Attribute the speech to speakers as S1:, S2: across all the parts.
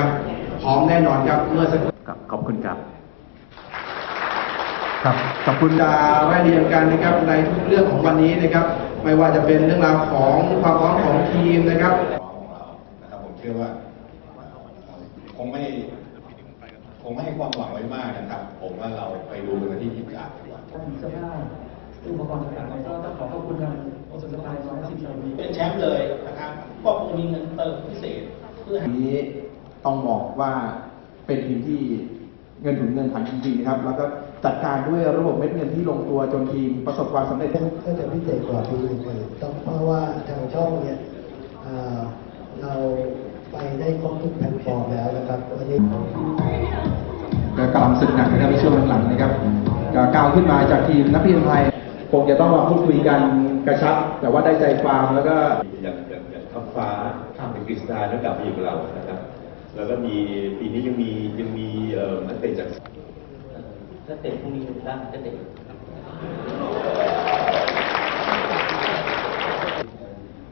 S1: ครับ พร้อมแน่นอนครับเมื่อสัก
S2: ขอบคุณครับ
S1: ครับขอบคุณดาไล่เรียนกันนะครับในทุกเรื่องของวันนี้นะครับ ไม่ว่าจะเป็นเรื่องราวของความพร้อมของทีมนะครับ
S3: นะครับผมเชื่อว่าคงไม่คงไม่
S4: ให้
S3: ค
S4: ว
S3: ามหวังไว้มา
S4: ก
S3: นะครับ ผ
S4: มว่าเ
S3: ราไป
S4: ดู
S3: กันที่ท
S4: ี
S3: มจากดีกว่า
S5: อุปกรณ์ต่างๆก็ต้องขอขอบคุณทางองค์สภาสองสิบสองเ
S6: ป็นแชมป์เลยนะครับก็คงมีเงินเติมพิเศษเพื่อ
S7: นี้ ต้องบอกว่าเป็นทีมที่เงินถุงเงินถังจริงๆนะครับ แล้วก็จัดการด้วยระบบเม็ดเงินที่ลงตัวจนทีมประสบความสำเร็จ
S8: ก็จะพิเศษกว่าปีอื่นๆต้องเพราะว่าทางช่องเนี่ยอ่าเราไปได้ครบทุกแพลตฟอร์มแล้วนะครับวันนี้
S7: ก็กำลังศึกหนักนะครับในช่วงหลังๆนะครับก็ก้าวขึ้นมาจากทีมนักพิมพ์ไทยคงจะต้องมาพูดคุยกันกระชับ แต่ว่าได้ใจความแล้วก็
S9: อย่างอย่างอย่างทัพฟ้าเป็นกฤษดาแล้วกลับมาอยู่กับเรานะครับ แล้วก็มีปีนี้ยังมียังมีนักเตะจาก
S2: นักเตะพวกนี้ด้านนักเตะเ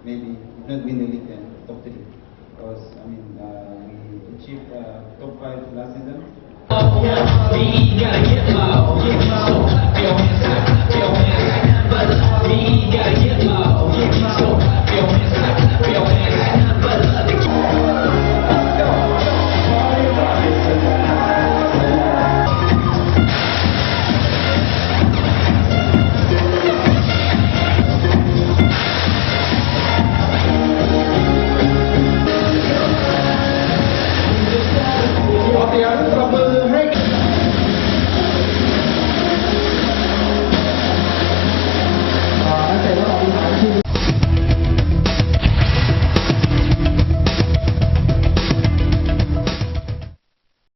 S10: maybe not win the league then top three because I mean uh, we achieved uh, top five last season. 你应该也老，也老，表面上表面上那么老，你应该也老，也老，表面上表面。